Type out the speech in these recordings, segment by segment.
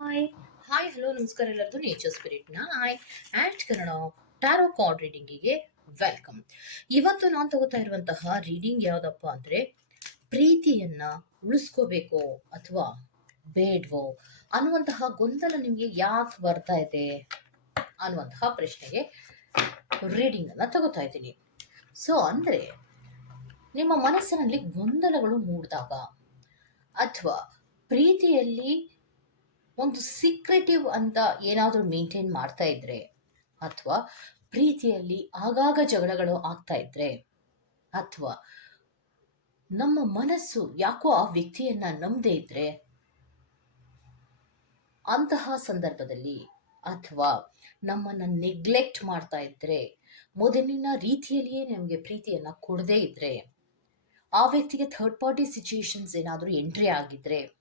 Hi hi hello ನಮಸ್ಕಾರ ಎಲ್ಲರದು. Nature ಸ್ಪಿರಿಟ್ನ hi at Kannada tarot card ರೀಡಿಂಗಿಗೆ welcome ಇವತ್ತು ನಾನು ತಗೋತಾ ಇರುವಂತಹ ರೀಡಿಂಗ್ ಯಾವುದಪ್ಪ ಅಂದರೆ ಪ್ರೀತಿಯನ್ನ ಉಳಿಸ್ಕೋಬೇಕೋ ಅಥವಾ ಬೇಡ್ವೋ ಅನ್ನುವಂತಹ ಗೊಂದಲ ನಿಮಗೆ ಯಾಕೆ ಬರ್ತಾ ಇದೆ ಅನ್ನುವಂತಹ ಪ್ರಶ್ನೆಗೆ ರೀಡಿಂಗನ್ನು ತಗೋತಾ ಇದ್ದೀನಿ. ಸೊ ಅಂದರೆ ನಿಮ್ಮ ಮನಸ್ಸಿನಲ್ಲಿ ಗೊಂದಲಗಳು ಮೂಡಿದಾಗ ಅಥವಾ ಪ್ರೀತಿಯಲ್ಲಿ ಒಂದು ಸೀಕ್ರೆಟಿವ್ ಅಂತ ಏನಾದರೂ ಮೇಂಟೈನ್ ಮಾಡ್ತಾ ಇದ್ರೆ ಅಥವಾ ಪ್ರೀತಿಯಲ್ಲಿ ಆಗಾಗ ಜಗಳಗಳು ಆಗ್ತಾ ಇದ್ರೆ ಅಥವಾ ನಮ್ಮ ಮನಸ್ಸು ಯಾಕೋ ಆ ವ್ಯಕ್ತಿಯನ್ನ ನಂಬದೇ ಇದ್ರೆ ಅಂತಹ ಸಂದರ್ಭದಲ್ಲಿ ಅಥವಾ ನಮ್ಮನ್ನ ನೆಗ್ಲೆಕ್ಟ್ ಮಾಡ್ತಾ ಇದ್ರೆ, ಮೊದಲಿನ ರೀತಿಯಲ್ಲಿಯೇ ನಮಗೆ ಪ್ರೀತಿಯನ್ನ ಕೊಡದೇ ಇದ್ರೆ, ಆ ವ್ಯಕ್ತಿಗೆ ಥರ್ಡ್ ಪಾರ್ಟಿ ಸಿಚುಯೇಷನ್ಸ್ ಏನಾದರೂ ಎಂಟ್ರಿ ಆಗಿದ್ರೆ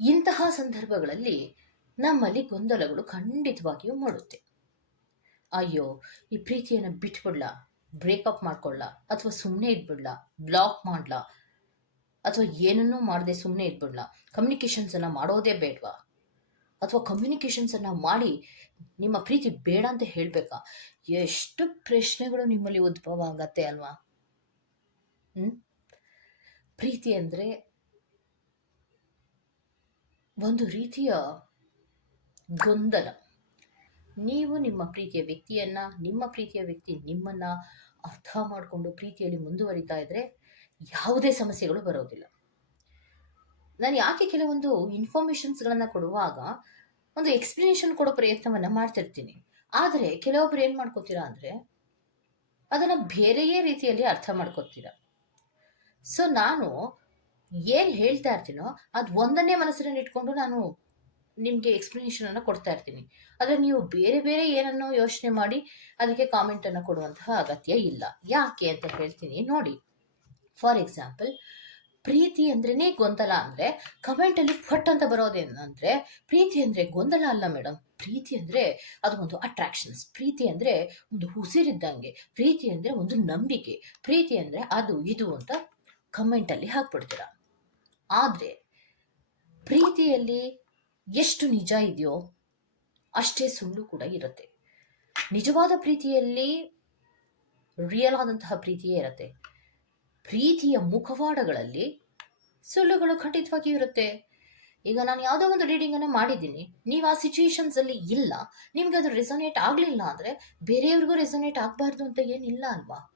ಇಂತಹ ಸಂದರ್ಭಗಳಲ್ಲಿ ನಮ್ಮಲ್ಲಿ ಗೊಂದಲಗಳು ಖಂಡಿತವಾಗಿಯೂ ಮಾಡುತ್ತೆ. ಅಯ್ಯೋ, ಈ ಪ್ರೀತಿಯನ್ನು ಬಿಟ್ಬಿಡ್ಲಾ? ಬ್ರೇಕಪ್ ಮಾಡ್ಕೊಳ್ಳ? ಅಥವಾ ಸುಮ್ಮನೆ ಇಟ್ಬಿಡ್ಲ ಬ್ಲಾಕ್ ಮಾಡ್ಲಾ? ಅಥವಾ ಏನನ್ನೂ ಮಾಡದೆ ಸುಮ್ಮನೆ ಇದ್ಬಿಡ್ಲಾ? ಕಮ್ಯುನಿಕೇಷನ್ಸನ್ನು ಮಾಡೋದೇ ಬೇಡವಾ? ಅಥವಾ ಕಮ್ಯುನಿಕೇಷನ್ಸನ್ನು ಮಾಡಿ ನಿಮ್ಮ ಪ್ರೀತಿ ಬೇಡ ಅಂತ ಹೇಳಬೇಕಾ? ಎಷ್ಟು ಪ್ರಶ್ನೆಗಳು ನಿಮ್ಮಲ್ಲಿ ಉದ್ಭವ ಆಗತ್ತೆ ಅಲ್ವಾ? ಪ್ರೀತಿ ಅಂದರೆ ಒಂದು ರೀತಿಯ ಗೊಂದಲ. ನೀವು ನಿಮ್ಮ ಪ್ರೀತಿಯ ವ್ಯಕ್ತಿಯನ್ನ, ನಿಮ್ಮ ಪ್ರೀತಿಯ ವ್ಯಕ್ತಿ ನಿಮ್ಮನ್ನ ಅರ್ಥ ಮಾಡಿಕೊಂಡು ಪ್ರೀತಿಯಲ್ಲಿ ಮುಂದುವರಿತಾ ಇದ್ರೆ ಯಾವುದೇ ಸಮಸ್ಯೆಗಳು ಬರೋದಿಲ್ಲ. ನಾನು ಯಾಕೆ ಕೆಲವೊಂದು ಇನ್ಫಾರ್ಮೇಷನ್ಸ್ಗಳನ್ನು ಕೊಡುವಾಗ ಒಂದು ಎಕ್ಸ್ಪ್ಲನೇಷನ್ ಕೊಡೋ ಪ್ರಯತ್ನವನ್ನು ಮಾಡ್ತಿರ್ತೀನಿ. ಆದರೆ ಕೆಲವೊಬ್ರು ಏನು ಮಾಡ್ಕೋತೀರಾ ಅಂದರೆ ಅದನ್ನು ಬೇರೆಯೇ ರೀತಿಯಲ್ಲಿ ಅರ್ಥ ಮಾಡ್ಕೋತೀರಾ. ಸೊ ನಾನು ಏನು ಹೇಳ್ತಾ ಇರ್ತೀನೋ ಅದು ಒಂದನ್ನೇ ಮನಸ್ಸಿನಲ್ಲಿ ಇಟ್ಕೊಂಡು ನಾನು ನಿಮಗೆ ಎಕ್ಸ್ಪ್ಲನೇಷನನ್ನು ಕೊಡ್ತಾ ಇರ್ತೀನಿ. ಆದರೆ ನೀವು ಬೇರೆ ಬೇರೆ ಏನನ್ನೋ ಯೋಚನೆ ಮಾಡಿ ಅದಕ್ಕೆ ಕಾಮೆಂಟನ್ನು ಕೊಡುವಂತಹ ಅಗತ್ಯ ಇಲ್ಲ. ಯಾಕೆ ಅಂತ ಹೇಳ್ತೀನಿ ನೋಡಿ. ಫಾರ್ ಎಕ್ಸಾಂಪಲ್ ಪ್ರೀತಿ ಅಂದ್ರೇ ಗೊಂದಲ ಅಂದರೆ ಕಮೆಂಟಲ್ಲಿ ಫಟ್ ಅಂತ ಬರೋದೇನಂದರೆ, ಪ್ರೀತಿ ಅಂದರೆ ಗೊಂದಲ ಅಲ್ಲ ಮೇಡಮ್ ಪ್ರೀತಿ ಅಂದರೆ ಅದು ಒಂದು ಅಟ್ರಾಕ್ಷನ್ಸ್ ಪ್ರೀತಿ ಅಂದರೆ ಒಂದು ಉಸಿರಿದ್ದಂಗೆ. ಪ್ರೀತಿ ಅಂದರೆ ಒಂದು ನಂಬಿಕೆ. ಪ್ರೀತಿ ಅಂದರೆ ಅದು, ಇದು ಅಂತ ಕಮೆಂಟಲ್ಲಿ ಹಾಕ್ಬಿಡ್ತೀರಾ. ಆದರೆ ಪ್ರೀತಿಯಲ್ಲಿ ಎಷ್ಟು ನಿಜ ಇದೆಯೋ ಅಷ್ಟೇ ಸುಳ್ಳು ಕೂಡ ಇರುತ್ತೆ. ನಿಜವಾದ ಪ್ರೀತಿಯಲ್ಲಿ ರಿಯಲ್ ಆದಂತಹ ಪ್ರೀತಿಯೇ ಇರುತ್ತೆ. ಪ್ರೀತಿಯ ಮುಖವಾಡಗಳಲ್ಲಿ ಸುಳ್ಳುಗಳು ಖಂಡಿತವಾಗಿಯೂ ಇರುತ್ತೆ. ಈಗ ನಾನು ಯಾವುದೋ ಒಂದು ರೀಡಿಂಗನ್ನು ಮಾಡಿದ್ದೀನಿ. ನೀವು ಆ ಸಿಚುವೇಶನ್ಸಲ್ಲಿ ಇಲ್ಲ. ನಿಮ್ಗೆ ಅದು ರೆಸೊನೇಟ್ ಆಗಲಿಲ್ಲ ಅಂದರೆ ಬೇರೆಯವ್ರಿಗೂ ರೆಸೊನೇಟ್ ಆಗಬಾರ್ದು ಅಂತ ಏನಿಲ್ಲ ಅಲ್ವಾ?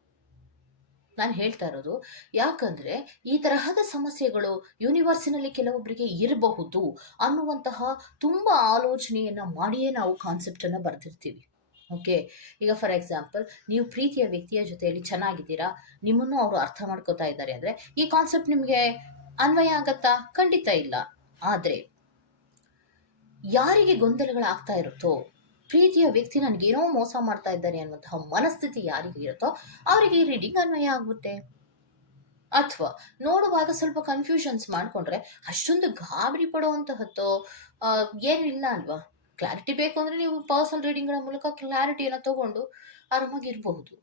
ನಾನು ಹೇಳ್ತಾ ಇರೋದು, ಯಾಕಂದರೆ ಈ ತರಹದ ಸಮಸ್ಯೆಗಳು ಯೂನಿವರ್ಸಿನಲ್ಲಿ ಕೆಲವೊಬ್ಬರಿಗೆ ಇರಬಹುದು ಅನ್ನುವಂತಹ ತುಂಬ ಆಲೋಚನೆಯನ್ನು ಮಾಡಿಯೇ ನಾವು ಕಾನ್ಸೆಪ್ಟನ್ನು ಬರೆದಿರ್ತೀವಿ. ಓಕೆ ಈಗ ಫಾರ್ ಎಕ್ಸಾಂಪಲ್ ನೀವು ಪ್ರೀತಿಯ ವ್ಯಕ್ತಿಯ ಜೊತೆಯಲ್ಲಿ ಚೆನ್ನಾಗಿದ್ದೀರಾ, ನಿಮ್ಮನ್ನು ಅವರು ಅರ್ಥ ಮಾಡ್ಕೋತಾ ಇದ್ದಾರೆ ಅಂದರೆ ಈ ಕಾನ್ಸೆಪ್ಟ್ ನಿಮಗೆ ಅನ್ವಯ ಆಗತ್ತಾ? ಖಂಡಿತ ಇಲ್ಲ. ಆದರೆ ಯಾರಿಗೆ ಗೊಂದಲಗಳಾಗ್ತಾ ಇರುತ್ತೋ ಪ್ರೀತಿಯ ವ್ಯಕ್ತಿ ನನಗೇನೋ ಮೋಸ ಮಾಡ್ತಾ ಇದ್ದಾರೆ ಅನ್ನುವಂತಹ ಮನಸ್ಥಿತಿ ಯಾರಿಗೆ ಇರುತ್ತೋ ಅವರಿಗೆ ಈ ರೀಡಿಂಗ್ ಅನ್ವಯ ಆಗುತ್ತೆ. ಅಥವಾ ನೋಡುವಾಗ ಸ್ವಲ್ಪ ಕನ್ಫ್ಯೂಷನ್ಸ್ ಮಾಡಿಕೊಂಡ್ರೆ ಅಷ್ಟೊಂದು ಗಾಬರಿ ಪಡುವಂತಹದ್ದು ಏನಿಲ್ಲ ಅಲ್ವಾ? ಕ್ಲಾರಿಟಿ ಬೇಕು ಅಂದರೆ ನೀವು ಪರ್ಸನಲ್ ರೀಡಿಂಗ್ಗಳ ಮೂಲಕ ಕ್ಲಾರಿಟಿಯನ್ನು ತಗೊಂಡು ಆರಾಮಾಗಿರಬಹುದು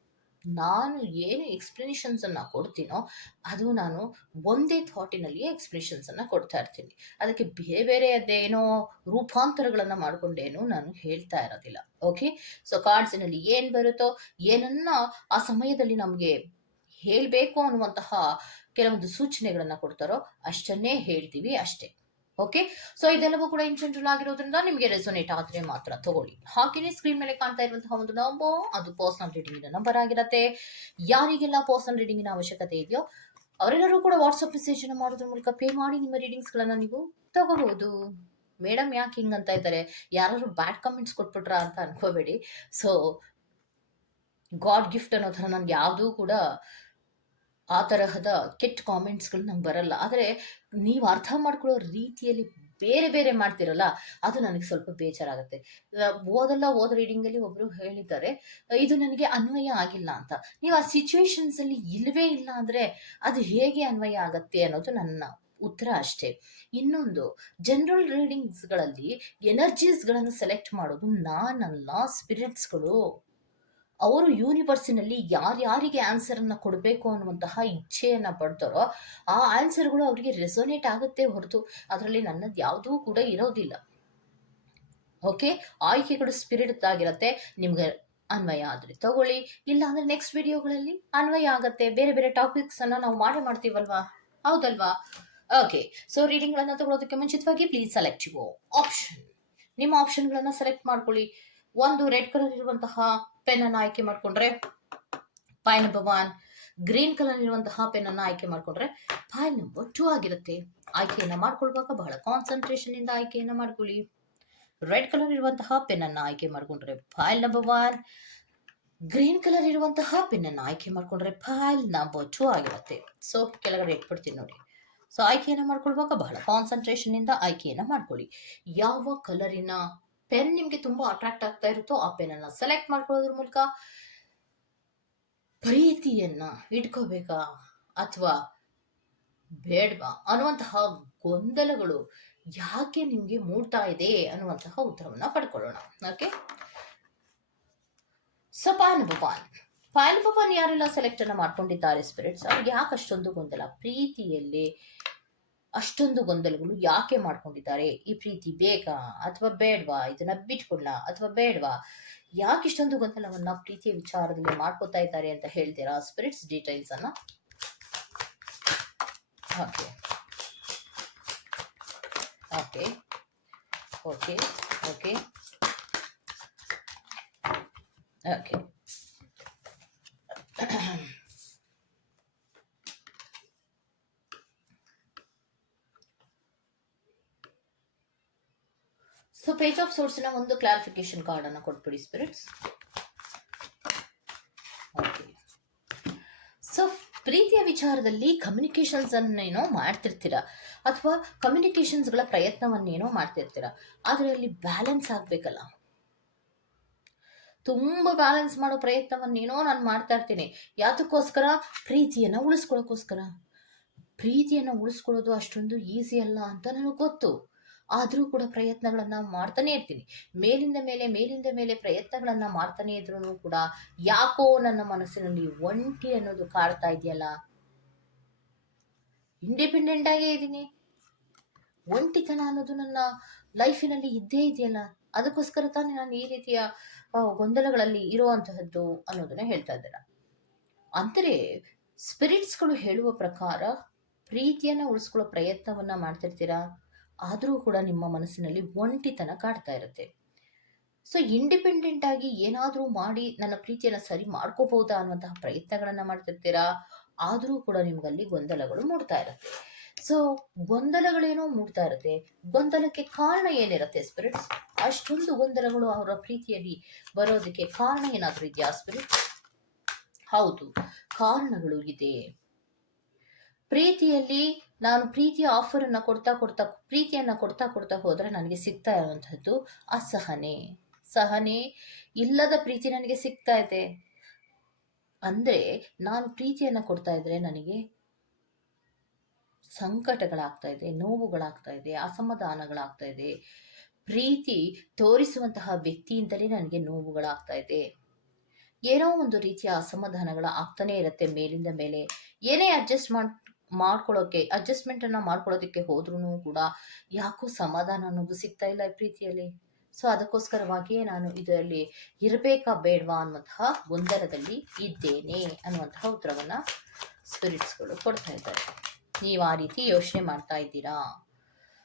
ನಾನು ಏನು ಎಕ್ಸ್ಪ್ಲನೇಷನ್ಸನ್ನು ಕೊಡ್ತೀನೋ ಅದು ನಾನು ಒಂದೇ ಥಾಟಿನಲ್ಲಿಯೇ ಎಕ್ಸ್ಪ್ಲನೇಷನ್ಸನ್ನು ಕೊಡ್ತಾ ಇರ್ತೀನಿ. ಅದಕ್ಕೆ ಬೇರೆ ಬೇರೆ ಅದೇನೋ ರೂಪಾಂತರಗಳನ್ನು ಮಾಡಿಕೊಂಡೇನು ನಾನು ಹೇಳ್ತಾ ಇರೋದಿಲ್ಲ. ಓಕೆ ಸೊ ಕಾರ್ಡ್ಸಿನಲ್ಲಿ ಏನು ಬರುತ್ತೋ, ಏನನ್ನ ಆ ಸಮಯದಲ್ಲಿ ನಮಗೆ ಹೇಳಬೇಕು ಅನ್ನುವಂತಹ ಕೆಲವೊಂದು ಸೂಚನೆಗಳನ್ನು ಕೊಡ್ತಾರೋ ಅಷ್ಟನ್ನೇ ಹೇಳ್ತೀವಿ ಅಷ್ಟೇ. ಓಕೆ ಸೊ ಇದೆಲ್ಲವೂ ಕೂಡ ಇನ್ ಜನರಲ್ ಆಗಿರೋದ್ರಿಂದ ನಿಮಗೆ ರೆಸೊನೇಟ್ ಆದರೆ ಮಾತ್ರ ತಗೊಳ್ಳಿ. ಹಾಗೆಯೇ ಸ್ಕ್ರೀನ್ ಮೇಲೆ ಕಾಣ್ತಾ ಇರುವಂತಹ ಒಂದು ನಂಬರ್ ಅದು ಪರ್ಸನಲ್ ರೀಡಿಂಗಿನ ನಂಬರ್ ಆಗಿರುತ್ತೆ. ಯಾರಿಗೆಲ್ಲ ಪರ್ಸನಲ್ ರೀಡಿಂಗಿನ ಅವಶ್ಯಕತೆ ಇದೆಯೋ, ಅವರೆಲ್ಲರೂ ಕೂಡ ವಾಟ್ಸಪ್ ಮೆಸೇಜನ್ನು ಮಾಡೋದ್ರ ಮೂಲಕ ಪೇ ಮಾಡಿ ನಿಮ್ಮ ರೀಡಿಂಗ್ಸ್ಗಳನ್ನು ನೀವು ತಗೋಬಹುದು. ಮೇಡಮ್ ಯಾಕೆ ಹಿಂಗೆ ಅಂತ ಇದ್ದಾರೆ? ಯಾರು ಬ್ಯಾಡ್ ಕಮೆಂಟ್ಸ್ ಕೊಟ್ಬಿಟ್ರಾ ಅಂತ ಅನ್ಕೋಬೇಡಿ. ಸೊ ಗಾಡ್ ಗಿಫ್ಟ್ ಅನ್ನೋ ಥರ ನನಗೆ ಯಾವುದೂ ಕೂಡ ಆ ತರಹದ ಕೆಟ್ಟ ಕಾಮೆಂಟ್ಸ್ಗಳು ನಂಗೆ ಬರಲ್ಲ. ಆದರೆ ನೀವು ಅರ್ಥ ಮಾಡ್ಕೊಳ್ಳೋ ರೀತಿಯಲ್ಲಿ ಬೇರೆ ಬೇರೆ ಮಾಡ್ತಿರಲ್ಲ, ಅದು ನನಗೆ ಸ್ವಲ್ಪ ಬೇಜಾರಾಗುತ್ತೆ. ಓದಲ್ಲ, ಓದ ರೀಡಿಂಗಲ್ಲಿ ಒಬ್ಬರು ಹೇಳಿದ್ದಾರೆ, ಇದು ನನಗೆ ಅನ್ವಯ ಆಗಿಲ್ಲ ಅಂತ. ನೀವು ಆ ಸಿಚುವೇಶನ್ಸಲ್ಲಿ ಇಲ್ಲವೇ ಇಲ್ಲ ಅಂದರೆ ಅದು ಹೇಗೆ ಅನ್ವಯ ಆಗತ್ತೆ ಅನ್ನೋದು ನನ್ನ ಉತ್ತರ ಅಷ್ಟೇ. ಇನ್ನೊಂದು ಜನರಲ್ ರೀಡಿಂಗ್ಸ್ಗಳಲ್ಲಿ ಎನರ್ಜೀಸ್ಗಳನ್ನು ಸೆಲೆಕ್ಟ್ ಮಾಡೋದು ನಾನಲ್ಲ ಸ್ಪಿರಿಟ್ಸ್ಗಳು ಅವರು ಯೂನಿವರ್ಸಿನಲ್ಲಿ ಯಾರ್ಯಾರಿಗೆ ಆನ್ಸರನ್ನು ಕೊಡಬೇಕು ಅನ್ನುವಂತಹ ಇಚ್ಛೆಯನ್ನು ಪಡ್ತಾರೋ ಆ ಆನ್ಸರ್ಗಳು ಅವರಿಗೆ ರೆಸೊನೇಟ್ ಆಗುತ್ತೆ ಹೊರತು. ಅದರಲ್ಲಿ ನನ್ನದು ಯಾವುದೂ ಕೂಡ ಇರೋದಿಲ್ಲ. ಓಕೆ ಆಯ್ಕೆಗಳು ಸ್ಪಿರಿಟ್ ಆಗಿರುತ್ತೆ ನಿಮ್ಗೆ ಅನ್ವಯ ಆದರೆ ತಗೊಳ್ಳಿ. ಇಲ್ಲ ಅಂದ್ರೆ ನೆಕ್ಸ್ಟ್ ವಿಡಿಯೋಗಳಲ್ಲಿ ಅನ್ವಯ ಆಗುತ್ತೆ. ಬೇರೆ ಬೇರೆ ಟಾಪಿಕ್ಸ್ ಅನ್ನ ನಾವು ಮಾಡೇ ಮಾಡ್ತೀವಲ್ವಾ? ಹೌದಲ್ವಾ? ಓಕೆ ಸೊ ರೀಡಿಂಗ್ಗಳನ್ನು ತಗೊಳ್ಳೋದಕ್ಕೆ ಮುಂಚಿತವಾಗಿ ಪ್ಲೀಸ್ ಸೆಲೆಕ್ಟ್ ಯು ಆಪ್ಷನ್ ನಿಮ್ಮ ಆಪ್ಷನ್ಗಳನ್ನು ಸೆಲೆಕ್ಟ್ ಮಾಡ್ಕೊಳ್ಳಿ. ಒಂದು ರೆಡ್ ಕಲರ್ ಇರುವಂತಹ ಪೆನ್ ಅನ್ನು ಆಯ್ಕೆ ಮಾಡ್ಕೊಂಡ್ರೆ pile number one green colour ಇರುವಂತಹ ಪೆನ್ ಅನ್ನು ಆಯ್ಕೆ ಮಾಡ್ಕೊಂಡ್ರೆ ಪಾಯ್ ನಂಬರ್ ಟೂ ಆಗಿರುತ್ತೆ. ಆಯ್ಕೆಯನ್ನ ಮಾಡ್ಕೊಳ್ವಾಗ ಬಹಳ ಕಾನ್ಸಂಟ್ರೇಷನ್ ಇಂದ ಆಯ್ಕೆಯನ್ನ ಮಾಡ್ಕೊಳ್ಳಿ. ರೆಡ್ ಕಲರ್ ಇರುವಂತಹ ಪೆನ್ ಅನ್ನ ಆಯ್ಕೆ ಮಾಡ್ಕೊಂಡ್ರೆ pile number one green colour ಇರುವಂತಹ ಪೆನ್ ಅನ್ನ ಆಯ್ಕೆ ಮಾಡ್ಕೊಂಡ್ರೆ ಫೈಲ್ ನಂಬರ್ ಟೂ ಆಗಿರುತ್ತೆ. ಸೊ ಕೆಳಗಡೆ ಇಟ್ಬಿಡ್ತೀನಿ ನೋಡಿ. ಸೊ ಆಯ್ಕೆಯನ್ನ ಮಾಡ್ಕೊಳ್ವಾಗ ಬಹಳ ಕಾನ್ಸಂಟ್ರೇಷನ್ ಇಂದ ಆಯ್ಕೆಯನ್ನ ಮಾಡ್ಕೊಳ್ಳಿ. ಯಾವ ಕಲರಿನ ಪೆನ್ ನಿಮ್ಗೆ ತುಂಬಾ ಅಟ್ರಾಕ್ಟ್ ಆಗ್ತಾ ಇರುತ್ತೋ ಆ ಪೆನ್ ಅನ್ನ ಸೆಲೆಕ್ಟ್ ಮಾಡ್ಕೊಳ್ಳೋದ್ರ ಮೂಲಕ ಪ್ರೀತಿಯನ್ನ ಇಟ್ಕೋಬೇಕಾ ಅಥವಾ ಬೇಡ್ವಾ ಅನ್ನುವಂತಹ ಗೊಂದಲಗಳು ಯಾಕೆ ನಿಮ್ಗೆ ಮೂಡ್ತಾ ಇದೆ ಅನ್ನುವಂತಹ ಉತ್ತರವನ್ನ ಪಡ್ಕೊಳ್ಳೋಣ. ಓಕೆ ಸೊ ಪಾಯನ್ ಭವಾನ್ ಪಾಯಲ್ ಭವಾನ್ ಯಾರೆಲ್ಲ ಸೆಲೆಕ್ಟ್ ಅನ್ನ ಮಾಡ್ಕೊಂಡಿದ್ದಾರೆ ಸ್ಪಿರಿಟ್ಸ್ ಅವ್ರಿಗೆ ಯಾಕೆ ಅಷ್ಟೊಂದು ಗೊಂದಲ? ಪ್ರೀತಿಯಲ್ಲಿ ಅಷ್ಟೊಂದು ಗೊಂದಲಗಳು ಯಾಕೆ ಮಾಡ್ಕೊಂಡಿದ್ದಾರೆ? ಈ ಪ್ರೀತಿ ಬೇಕಾ ಅಥವಾ ಬೇಡ್ವಾ? ಇದನ್ನ ಬಿಟ್ಕೊಡ್ಲ ಅಥವಾ ಬೇಡ್ವಾ? ಯಾಕೆ ಇಷ್ಟೊಂದು ಗೊಂದಲವನ್ನ ಪ್ರೀತಿಯ ವಿಚಾರದಲ್ಲಿ ಮಾಡ್ಕೊತಾ ಇದ್ದಾರೆ ಅಂತ ಹೇಳ್ತೀರಾ? ಸ್ಪಿರಿಟ್ಸ್ ಡೀಟೈಲ್ಸ್ ಅನ್ನ? Okay okay okay okay okay page of ಸೋರ್ಸಿನ ಒಂದು ಕ್ಲಾರಿಫಿಕೇಶನ್ ಕಾರ್ಡ್ ಅನ್ನು ಕೊಟ್ಬಿಡಿ ಸ್ಪಿರಿಟ್ಸ್ ಸೊ ಪ್ರೀತಿಯ ವಿಚಾರದಲ್ಲಿ ಕಮ್ಯುನಿಕೇಶನ್ಸ್ ಅನ್ನೇನೋ ಮಾಡ್ತಿರ್ತೀರ, ಅಥವಾ ಕಮ್ಯುನಿಕೇಶನ್ಸ್ಗಳ ಪ್ರಯತ್ನವನ್ನೇನೋ ಮಾಡ್ತಿರ್ತೀರ, ಆದರೆ ಅಲ್ಲಿ ಬ್ಯಾಲೆನ್ಸ್ ಆಗಬೇಕಲ್ಲ. ತುಂಬ ಬ್ಯಾಲೆನ್ಸ್ ಮಾಡೋ ಪ್ರಯತ್ನವನ್ನೇನೋ ನಾನು ಮಾಡ್ತಾ ಇರ್ತೀನಿ. ಯಾತಕ್ಕೋಸ್ಕರ? ಪ್ರೀತಿಯನ್ನು ಉಳಿಸ್ಕೊಳ್ಳೋಕ್ಕೋಸ್ಕರ ಪ್ರೀತಿಯನ್ನು ಉಳಿಸ್ಕೊಳ್ಳೋದು ಅಷ್ಟೊಂದು ಈಸಿ ಅಲ್ಲ ಅಂತ ನನಗೆ ಗೊತ್ತು. ಆದರೂ ಕೂಡ ಪ್ರಯತ್ನಗಳನ್ನು ಮಾಡ್ತಾನೆ ಇರ್ತೀನಿ ಮೇಲಿಂದ ಮೇಲೆ ಮೇಲಿಂದ ಮೇಲೆ ಪ್ರಯತ್ನಗಳನ್ನು ಮಾಡ್ತಾನೆ ಇದ್ರೂ ಕೂಡ ಯಾಕೋ ನನ್ನ ಮನಸ್ಸಿನಲ್ಲಿ ಒಂಟಿ ಅನ್ನೋದು ಕಾಡ್ತಾ ಇದೆಯಲ್ಲ? ಇಂಡಿಪೆಂಡೆಂಟ್ ಆಗೇ ಇದ್ದೀನಿ. ಒಂಟಿತನ ಅನ್ನೋದು ನನ್ನ ಲೈಫಿನಲ್ಲಿ ಇದ್ದೇ ಇದೆಯಲ್ಲ? ಅದಕ್ಕೋಸ್ಕರ ತಾನೇ ನಾನು ಈ ರೀತಿಯ ಗೊಂದಲಗಳಲ್ಲಿ ಇರುವಂತಹದ್ದು ಅನ್ನೋದನ್ನ ಹೇಳ್ತಾ ಇದ್ದಾರೆ? ಅಂದರೆ ಸ್ಪಿರಿಟ್ಸ್ಗಳು ಹೇಳುವ ಪ್ರಕಾರ ಪ್ರೀತಿಯನ್ನ ಉಳಿಸ್ಕೊಳ್ಳೋ ಪ್ರಯತ್ನವನ್ನ ಮಾಡ್ತಿರ್ತೀರಾ? ಆದರೂ ಕೂಡ ನಿಮ್ಮ ಮನಸ್ಸಿನಲ್ಲಿ ಒಂಟಿತನ ಕಾಡ್ತಾ ಇರುತ್ತೆ. ಸೊ ಇಂಡಿಪೆಂಡೆಂಟ್ ಆಗಿ ಏನಾದರೂ ಮಾಡಿ ನನ್ನ ಪ್ರೀತಿಯನ್ನು ಸರಿ ಮಾಡ್ಕೋಬಹುದಾ ಅನ್ನುವಂತಹ ಪ್ರಯತ್ನಗಳನ್ನು ಮಾಡ್ತಿರ್ತೀರಾ? ಆದರೂ ಕೂಡ ನಿಮ್ಗಲ್ಲಿ ಗೊಂದಲಗಳು ಮೂಡ್ತಾ ಇರುತ್ತೆ. ಸೊ ಗೊಂದಲಗಳೇನೋ ಮೂಡ್ತಾ ಇರುತ್ತೆ. ಗೊಂದಲಕ್ಕೆ ಕಾರಣ ಏನಿರುತ್ತೆ ಸ್ಪಿರಿಟ್ಸ್ ಅಷ್ಟೊಂದು ಗೊಂದಲಗಳು ಅವರ ಪ್ರೀತಿಯಲ್ಲಿ ಬರೋದಕ್ಕೆ ಕಾರಣ ಏನಾದರೂ ಇದೆಯಾ ಸ್ಪಿರಿಟ್ಸ್ ಹೌದು, ಕಾರಣಗಳು ಇದೆ. ಪ್ರೀತಿಯಲ್ಲಿ ನಾನು ಪ್ರೀತಿಯ ಆಫರ್ ಅನ್ನ ಕೊಡ್ತಾ ಕೊಡ್ತಾ, ಪ್ರೀತಿಯನ್ನ ಕೊಡ್ತಾ ಕೊಡ್ತಾ ಹೋದರೆ ನನಗೆ ಸಿಗ್ತಾ ಇರುವಂಥದ್ದು ಅಸಹನೆ. ಸಹನೆ ಇಲ್ಲದ ಪ್ರೀತಿ ನನಗೆ ಸಿಗ್ತಾ ಇದೆ. ಅಂದ್ರೆ ನಾನು ಪ್ರೀತಿಯನ್ನ ಕೊಡ್ತಾ ಇದ್ರೆ ನನಗೆ ಸಂಕಟಗಳಾಗ್ತಾ ಇದೆ, ನೋವುಗಳಾಗ್ತಾ ಇದೆ, ಅಸಮಾಧಾನಗಳಾಗ್ತಾ ಇದೆ. ಪ್ರೀತಿ ತೋರಿಸುವಂತಹ ವ್ಯಕ್ತಿಯಿಂದಲೇ ನನಗೆ ನೋವುಗಳಾಗ್ತಾ ಇದೆ. ಏನೋ ಒಂದು ರೀತಿಯ ಅಸಮಾಧಾನಗಳು ಆಗ್ತಾನೇ ಇರುತ್ತೆ ಮೇಲಿಂದ ಮೇಲೆ. ಏನೇ ಅಡ್ಜಸ್ಟ್ ಮಾಡ್ ಮಾಡ್ಕೊಳ್ಳೋಕೆ ಅಡ್ಜಸ್ಟ್ಮೆಂಟ್ ಅನ್ನ ಮಾಡ್ಕೊಳ್ಳೋದಕ್ಕೆ ಹೋದ್ರೂ ಕೂಡ ಯಾಕೋ ಸಮಾಧಾನ ಅನ್ನೋದು ಸಿಗ್ತಾ ಇಲ್ಲ ಈ ಪ್ರೀತಿಯಲ್ಲಿ. ಸೊ ಅದಕ್ಕೋಸ್ಕರವಾಗಿಯೇ ನಾನು ಇದರಲ್ಲಿ ಇರಬೇಕಾ ಬೇಡವಾ ಅನ್ನುವಂತಹ ಗೊಂದಲದಲ್ಲಿ ಇದ್ದೇನೆ ಅನ್ನುವಂತಹ ಉತ್ತರವನ್ನು ಸ್ಪಿರಿಟ್ಸ್ಗಳು ಕೊಡ್ತಾ ಇದ್ದಾರೆ. ನೀವು ಆ ರೀತಿ ಯೋಚನೆ ಮಾಡ್ತಾ ಇದ್ದೀರಾ?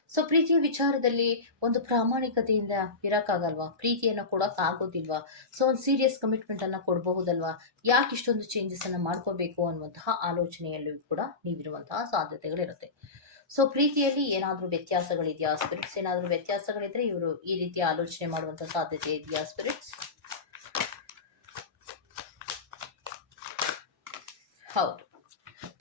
ಸೊ ಪ್ರೀತಿಯ ವಿಚಾರದಲ್ಲಿ ಒಂದು ಪ್ರಾಮಾಣಿಕತೆಯಿಂದ ಇರೋಕ್ಕಾಗಲ್ವಾ? ಪ್ರೀತಿಯನ್ನು ಕೊಡೋಕ್ಕಾಗೋದಿಲ್ವಾ ಸೊ ಒಂದು ಸೀರಿಯಸ್ ಕಮಿಟ್ಮೆಂಟನ್ನು ಕೊಡಬಹುದಲ್ವಾ? ಯಾಕೆ ಇಷ್ಟೊಂದು ಚೇಂಜಸ್ ಅನ್ನ ಮಾಡ್ಕೋಬೇಕು ಅನ್ನುವಂತಹ ಆಲೋಚನೆಯಲ್ಲೂ ಕೂಡ ನೀವಿರುವಂತಹ ಸಾಧ್ಯತೆಗಳಿರುತ್ತೆ. ಸೊ ಪ್ರೀತಿಯಲ್ಲಿ ಏನಾದರೂ ವ್ಯತ್ಯಾಸಗಳಿದೆಯಾ ಸ್ಪಿರಿಟ್ಸ್ ಏನಾದರೂ ವ್ಯತ್ಯಾಸಗಳಿದ್ರೆ ಇವರು ಈ ರೀತಿ ಆಲೋಚನೆ ಮಾಡುವಂಥ ಸಾಧ್ಯತೆ ಇದೆಯಾ ಸ್ಪಿರಿಟ್ಸ್ ಹೌದು.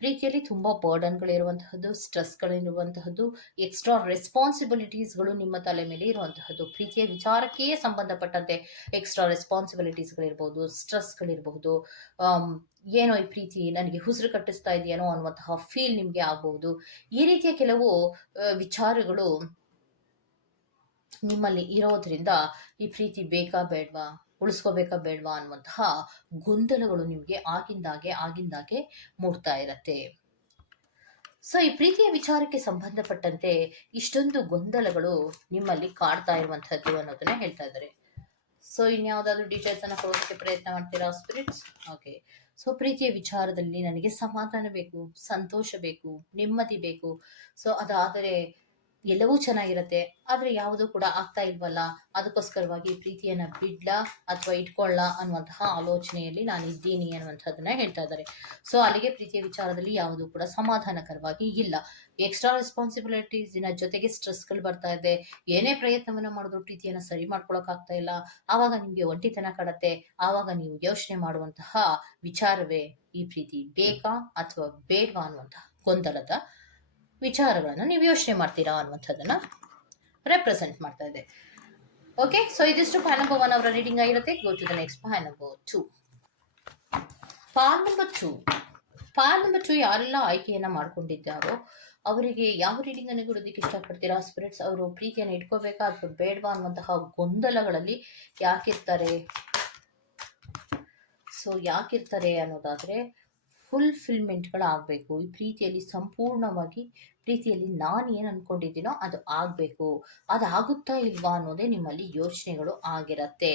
ಪ್ರೀತಿಯಲ್ಲಿ ತುಂಬ ಬರ್ಡನ್ಗಳಿರುವಂತಹದ್ದು ಸ್ಟ್ರೆಸ್ಗಳಿರುವಂತಹದ್ದು ಎಕ್ಸ್ಟ್ರಾ ರೆಸ್ಪಾನ್ಸಿಬಿಲಿಟೀಸ್ಗಳು ನಿಮ್ಮ ತಲೆ ಮೇಲೆ ಇರುವಂತಹದ್ದು. ಪ್ರೀತಿಯ ವಿಚಾರಕ್ಕೆ ಸಂಬಂಧಪಟ್ಟಂತೆ ಎಕ್ಸ್ಟ್ರಾ ರೆಸ್ಪಾನ್ಸಿಬಿಲಿಟೀಸ್ಗಳಿರ್ಬೋದು ಸ್ಟ್ರೆಸ್ಗಳಿರಬಹುದು ಏನೋ ಈ ಪ್ರೀತಿ ನನಗೆ ಉಸಿರು ಕಟ್ಟಿಸ್ತಾ ಇದೆಯೇನೋ ಅನ್ನುವಂತಹ ಫೀಲ್ ನಿಮಗೆ ಆಗಬಹುದು ಈ ರೀತಿಯ ಕೆಲವು ವಿಚಾರಗಳು ನಿಮ್ಮಲ್ಲಿ ಇರೋದ್ರಿಂದ ಈ ಪ್ರೀತಿ ಬೇಕಾ ಬೇಡವಾ? ಉಳಿಸ್ಕೋಬೇಕಾ ಬೇಡವಾ ಅನ್ನುವಂತಹ ಗೊಂದಲಗಳು ನಿಮಗೆ ಆಗಿಂದಾಗೆ ಆಗಿಂದಾಗೆ ಮೂಡ್ತಾ ಇರತ್ತೆ. ಸೊ ಈ ಪ್ರೀತಿಯ ವಿಚಾರಕ್ಕೆ ಸಂಬಂಧಪಟ್ಟಂತೆ ಇಷ್ಟೊಂದು ಗೊಂದಲಗಳು ನಿಮ್ಮಲ್ಲಿ ಕಾಡ್ತಾ ಇರುವಂತಹದ್ದು ಅನ್ನೋದನ್ನ ಹೇಳ್ತಾ ಇದ್ದಾರೆ. ಸೊ ಇನ್ಯಾವುದಾದ್ರೂ ಡೀಟೇಲ್ಸ್ ಅನ್ನ ಕೊಡೋದಕ್ಕೆ ಪ್ರಯತ್ನ ಮಾಡ್ತೀರಾ ಸ್ಪಿರಿಟ್ಸ್ ಓಕೆ ಸೊ ಪ್ರೀತಿಯ ವಿಚಾರದಲ್ಲಿ ನನಗೆ ಸಮಾಧಾನ ಬೇಕು, ಸಂತೋಷ ಬೇಕು, ನೆಮ್ಮದಿ ಬೇಕು. ಸೊ ಅದಾದರೆ ಎಲ್ಲವೂ ಚೆನ್ನಾಗಿರತ್ತೆ. ಆದ್ರೆ ಯಾವುದು ಕೂಡ ಆಗ್ತಾ ಇಲ್ವಲ್ಲ? ಅದಕ್ಕೋಸ್ಕರವಾಗಿ ಪ್ರೀತಿಯನ್ನ ಬಿಡ್ಲಾ ಅಥವಾ ಇಟ್ಕೊಳ್ಳ ಅನ್ನುವಂತಹ ಆಲೋಚನೆಯಲ್ಲಿ ನಾನು ಇದ್ದೀನಿ ಅನ್ನುವಂಥದ್ದನ್ನ ಹೇಳ್ತಾ ಇದ್ದಾರೆ. ಸೊ ಅಲ್ಲಿಗೆ ಪ್ರೀತಿಯ ವಿಚಾರದಲ್ಲಿ ಯಾವುದು ಕೂಡ ಸಮಾಧಾನಕರವಾಗಿ ಇಲ್ಲ. ಎಕ್ಸ್ಟ್ರಾ ರೆಸ್ಪಾನ್ಸಿಬಿಲಿಟೀಸ್ ಇನ ಜೊತೆಗೆ ಸ್ಟ್ರೆಸ್ಗಳು ಬರ್ತಾ ಇದೆ. ಏನೇ ಪ್ರಯತ್ನವನ್ನ ಮಾಡಿದ್ರು ಪ್ರೀತಿಯನ್ನ ಸರಿ ಮಾಡ್ಕೊಳಕ್ ಆಗ್ತಾ ಇಲ್ಲ. ಆವಾಗ ನಿಮ್ಗೆ ಒಂಟಿತನ ಕಡತ್ತೆ. ಆವಾಗ ನೀವು ಯೋಚನೆ ಮಾಡುವಂತಹ ವಿಚಾರವೇ ಈ ಪ್ರೀತಿ. ಬೇಕಾ ಅಥವಾ ಬೇಡವಾ ಅನ್ನುವಂತಹ ಗೊಂದಲದ ವಿಚಾರಗಳನ್ನ ನೀವು ಯೋಚನೆ ಮಾಡ್ತೀರಾ ಅನ್ನುವಂಥದ್ದನ್ನ ರೆಪ್ರೆಸೆಂಟ್ ಮಾಡ್ತಾ ಇದೆ. ಓಕೆ ಸೊ ಇದಿಷ್ಟು ಪಾಯ್ ನಂಬರ್ ಒನ್ ಅವರ ರೀಡಿಂಗ್ ಆಗಿರುತ್ತೆ. Go to the next pile number two for number two pile number two ಯಾರೆಲ್ಲ ಆಯ್ಕೆಯನ್ನು ಮಾಡ್ಕೊಂಡಿದ್ದಾರೋ, ಅವರಿಗೆ ಯಾವ ರೀಡಿಂಗ್ ಅನ್ನು ಕೊಡೋದಕ್ಕೆ ಇಷ್ಟಪಡ್ತೀರಾ? ಸ್ಪಿರಿಟ್ಸ್ ಅವರು ಪ್ರೀತಿಯನ್ನು ಇಟ್ಕೋಬೇಕಾ ಅಥವಾ ಬೇಡವಾ ಅನ್ನುವಂತಹ ಗೊಂದಲಗಳಲ್ಲಿ ಯಾಕಿರ್ತಾರೆ? ಸೊ ಯಾಕಿರ್ತಾರೆ ಅನ್ನೋದಾದ್ರೆ ಫುಲ್ಫಿಲ್ಮೆಂಟ್ಗಳಾಗಬೇಕು ಈ ಪ್ರೀತಿಯಲ್ಲಿ ಸಂಪೂರ್ಣವಾಗಿ, ಪ್ರೀತಿಯಲ್ಲಿ ನಾನು ಏನು ಅಂದ್ಕೊಂಡಿದ್ದೀನೋ ಅದು ಆಗಬೇಕು. ಅದು ಆಗುತ್ತಾ ಇಲ್ವಾ ಅನ್ನೋದೇ ನಿಮ್ಮಲ್ಲಿ ಯೋಚನೆಗಳು ಆಗಿರತ್ತೆ.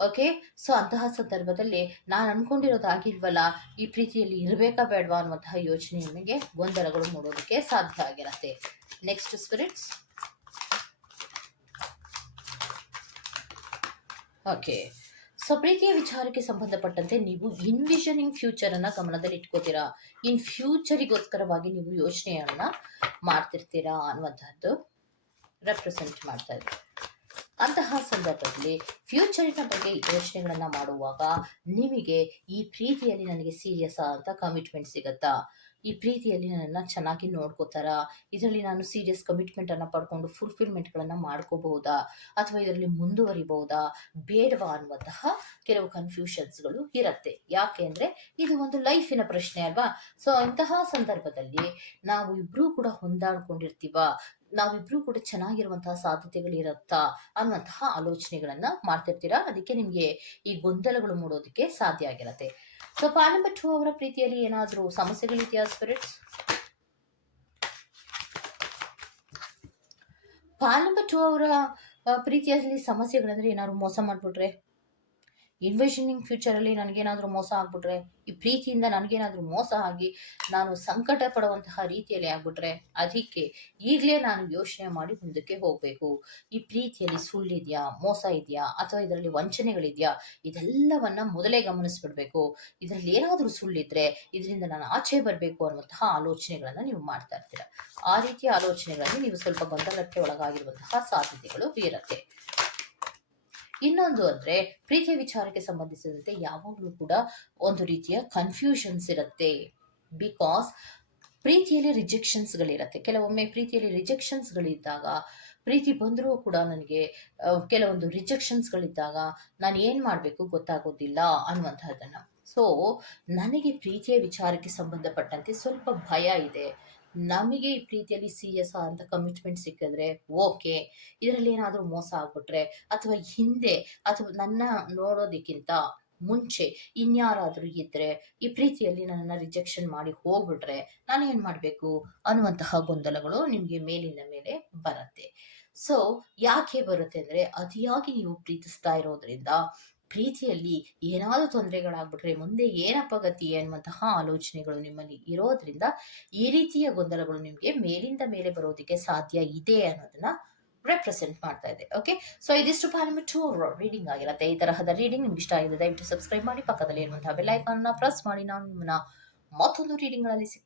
ಓಕೆ ಸೊ ಅಂತಹ ಸಂದರ್ಭದಲ್ಲಿ ನಾನು ಅನ್ಕೊಂಡಿರೋದು ಆಗಿಲ್ವಲ್ಲ, ಈ ಪ್ರೀತಿಯಲ್ಲಿ ಇರಬೇಕಾ ಬೇಡವಾ ಅನ್ನುವಂತಹ ಯೋಚನೆ ನಿಮಗೆ ಗೊಂದಲಗಳು ಮೂಡೋದಕ್ಕೆ ಸಾಧ್ಯ ಆಗಿರತ್ತೆ. ನೆಕ್ಸ್ಟ್ ಸ್ಪಿರಿಟ್ಸ್ ಓಕೆ ಸೊ ಪ್ರೀತಿಯ ವಿಚಾರಕ್ಕೆ ಸಂಬಂಧಪಟ್ಟಂತೆ ನೀವು ಇನ್ವಿಷನಿಂಗ್ ಫ್ಯೂಚರ್ ಅನ್ನ ಗಮನದಲ್ಲಿ ಇಟ್ಕೋತೀರಾ? ಇನ್ ಫ್ಯೂಚರಿಗೋಸ್ಕರವಾಗಿ ನೀವು ಯೋಚನೆಯನ್ನು ಮಾಡ್ತಿರ್ತೀರಾ ಅನ್ನುವಂತಹದ್ದು ರೆಪ್ರೆಸೆಂಟ್ ಮಾಡ್ತಾ ಇದೆ. ಅಂತಹ ಸಂದರ್ಭದಲ್ಲಿ ಫ್ಯೂಚರಿನ ಬಗ್ಗೆ ಯೋಚನೆಗಳನ್ನು ಮಾಡುವಾಗ ನಿಮಗೆ ಈ ಪ್ರೀತಿಯಲ್ಲಿ ನನಗೆ ಸೀರಿಯಸ್ ಅಂತ ಕಮಿಟ್ಮೆಂಟ್ ಸಿಗತ್ತಾ? ಈ ಪ್ರೀತಿಯಲ್ಲಿ ನನ್ನನ್ನು ಚೆನ್ನಾಗಿ ನೋಡ್ಕೋತಾರ? ಇದರಲ್ಲಿ ನಾನು ಸೀರಿಯಸ್ ಕಮಿಟ್ಮೆಂಟನ್ನು ಪಡ್ಕೊಂಡು ಫುಲ್ಫಿಲ್ಮೆಂಟ್ಗಳನ್ನು ಮಾಡ್ಕೋಬಹುದಾ? ಅಥವಾ ಇದರಲ್ಲಿ ಮುಂದುವರಿಬಹುದಾ? ಬೇಡವಾ ಅನ್ನುವಂತಹ ಕೆಲವು ಕನ್ಫ್ಯೂಷನ್ಸ್ಗಳು ಇರುತ್ತೆ. ಯಾಕೆ ಅಂದರೆ ಇದು ಒಂದು ಲೈಫಿನ ಪ್ರಶ್ನೆ ಅಲ್ವಾ? ಸೊ ಇಂತಹ ಸಂದರ್ಭದಲ್ಲಿ ನಾವು ಇಬ್ಬರೂ ಕೂಡ ಹೊಂದಾಡ್ಕೊಂಡಿರ್ತೀವ? ನಾವಿಬ್ರು ಕೂಡ ಚೆನ್ನಾಗಿರುವಂತಹ ಸಾಧ್ಯತೆಗಳು ಇರುತ್ತಾ? ಅನ್ನುವಂತಹ ಆಲೋಚನೆಗಳನ್ನ ಮಾಡ್ತಿರ್ತೀರಾ? ಅದಕ್ಕೆ ನಿಮ್ಗೆ ಈ ಗೊಂದಲಗಳು ಮೂಡೋದಕ್ಕೆ ಸಾಧ್ಯ ಆಗಿರತ್ತೆ. ಸೊ ಪಾಲ್ ನಂಬರ್ ಟೂ ಅವರ ಪ್ರೀತಿಯಲ್ಲಿ ಏನಾದರೂ ಸಮಸ್ಯೆಗಳಿದೆಯಾ ಸ್ಪಿರಿಟ್ಸ್ ಪಾಲ್ ನಂಬರ್ ಟೂ ಅವರ ಪ್ರೀತಿಯಲ್ಲಿ ಸಮಸ್ಯೆಗಳಂದ್ರೆ ಏನಾದ್ರು ಮೋಸ ಮಾಡ್ಬಿಟ್ರೆ? ಇನ್ವೆಷನಿಂಗ್ ಫ್ಯೂಚರಲ್ಲಿ ನನಗೇನಾದರೂ ಮೋಸ ಆಗ್ಬಿಟ್ರೆ, ಈ ಪ್ರೀತಿಯಿಂದ ನನಗೇನಾದರೂ ಮೋಸ ಆಗಿ ನಾನು ಸಂಕಟ ಪಡುವಂತಹ ರೀತಿಯಲ್ಲಿ ಆಗ್ಬಿಟ್ರೆ, ಅದಕ್ಕೆ ಈಗಲೇ ನಾನು ಯೋಚನೆ ಮಾಡಿ ಮುಂದಕ್ಕೆ ಹೋಗಬೇಕು. ಈ ಪ್ರೀತಿಯಲ್ಲಿ ಸುಳ್ಳಿದೆಯಾ, ಮೋಸ ಇದೆಯಾ, ಅಥವಾ ಇದರಲ್ಲಿ ವಂಚನೆಗಳಿದೆಯಾ, ಇದೆಲ್ಲವನ್ನ ಮೊದಲೇ ಗಮನಿಸ್ಬಿಡ್ಬೇಕು. ಇದರಲ್ಲಿ ಏನಾದರೂ ಸುಳ್ಳಿದ್ರೆ ಇದರಿಂದ ನಾನು ಆಚೆ ಬರಬೇಕು ಅನ್ನುವಂತಹ ಆಲೋಚನೆಗಳನ್ನು ನೀವು ಮಾಡ್ತಾ ಇರ್ತೀರ. ಆ ರೀತಿಯ ಆಲೋಚನೆಗಳಲ್ಲಿ ನೀವು ಸ್ವಲ್ಪ ಗೊಂದಲಕ್ಕೆ ಒಳಗಾಗಿರುವಂತಹ ಸಾಧ್ಯತೆಗಳು ಇರುತ್ತೆ. ಇನ್ನೊಂದು ಅಂದ್ರೆ ಪ್ರೀತಿಯ ವಿಚಾರಕ್ಕೆ ಸಂಬಂಧಿಸಿದಂತೆ ಯಾವಾಗಲೂ ಕೂಡ ಒಂದು ರೀತಿಯ ಕನ್ಫ್ಯೂಷನ್ಸ್ ಇರುತ್ತೆ. ಬಿಕಾಸ್ ಪ್ರೀತಿಯಲ್ಲಿ ರಿಜೆಕ್ಷನ್ಸ್ಗಳಿರುತ್ತೆ ಕೆಲವೊಮ್ಮೆ ಪ್ರೀತಿಯಲ್ಲಿ ರಿಜೆಕ್ಷನ್ಸ್ಗಳಿದ್ದಾಗ ಪ್ರೀತಿ ಬಂದರೂ ಕೂಡ ನನಗೆ ಕೆಲವೊಂದು ರಿಜೆಕ್ಷನ್ಸ್ಗಳಿದ್ದಾಗ ನಾನು ಏನು ಮಾಡಬೇಕು ಗೊತ್ತಾಗೋದಿಲ್ಲ ಅನ್ನುವಂಥದ್ದನ್ನು ಸೊ ನನಗೆ ಪ್ರೀತಿಯ ವಿಚಾರಕ್ಕೆ ಸಂಬಂಧಪಟ್ಟಂತೆ ಸ್ವಲ್ಪ ಭಯ ಇದೆ. ನಮಗೆ ಈ ಪ್ರೀತಿಯಲ್ಲಿ ಸೀರಿಯಸ್ ಅಂತ ಕಮಿಟ್ಮೆಂಟ್ ಸಿಕ್ಕಿದ್ರೆ ಓಕೆ ಇದರಲ್ಲಿ ಏನಾದರೂ ಮೋಸ ಆಗ್ಬಿಟ್ರೆ, ಅಥವಾ ಹಿಂದೆ, ಅಥವಾ ನನ್ನ ನೋಡೋದಕ್ಕಿಂತ ಮುಂಚೆ ಇನ್ಯಾರಾದರೂ ಇದ್ರೆ, ಈ ಪ್ರೀತಿಯಲ್ಲಿ ನನ್ನನ್ನು ರಿಜೆಕ್ಷನ್ ಮಾಡಿ ಹೋಗ್ಬಿಟ್ರೆ ನಾನು ಏನು ಮಾಡಬೇಕು? ಅನ್ನುವಂತಹ ಗೊಂದಲಗಳು ನಿಮಗೆ ಮೇಲಿನ ಮೇಲೆ ಬರುತ್ತೆ. ಸೊ ಯಾಕೆ ಬರುತ್ತೆ ಅಂದರೆ, ಅತಿಯಾಗಿ ನೀವು ಪ್ರೀತಿಸ್ತಾ ಇರೋದ್ರಿಂದ ಪ್ರೀತಿಯಲ್ಲಿ ಏನಾದರೂ ತೊಂದರೆಗಳಾಗ್ಬಿಟ್ರೆ ಮುಂದೆ ಏನಪ್ಪ ಗತಿ ಅನ್ನುವಂತಹ ಆಲೋಚನೆಗಳು ನಿಮ್ಮಲ್ಲಿ ಇರೋದ್ರಿಂದ ಈ ರೀತಿಯ ಗೊಂದಲಗಳು ನಿಮಗೆ ಮೇಲಿಂದ ಮೇಲೆ ಬರೋದಕ್ಕೆ ಸಾಧ್ಯ ಇದೆ ಅನ್ನೋದನ್ನ ರೆಪ್ರೆಸೆಂಟ್ ಮಾಡ್ತಾ ಇದೆ ಓಕೆ ಸೊ ಇದಿಷ್ಟು ಟೂ ರೀಡಿಂಗ್ ಆಗಿರುತ್ತೆ. ಈ ತರಹದ ರೀಡಿಂಗ್ ನಿಮ್ಗೆ ಇಷ್ಟ ಆಗಿದೆ, ದಯವಿಟ್ಟು ಸಬ್ಸ್ಕ್ರೈಬ್ ಮಾಡಿ, ಪಕ್ಕದಲ್ಲಿ ಇರುವಂತಹ ಬೆಲ್ ಐಕಾನ್ ಪ್ರೆಸ್ ಮಾಡಿ. ನಾನು ನಿಮ್ಮನ್ನ ಮತ್ತೊಂದು ರೀಡಿಂಗ್ಗಳಲ್ಲಿ ಸಿಗ್ತೀನಿ.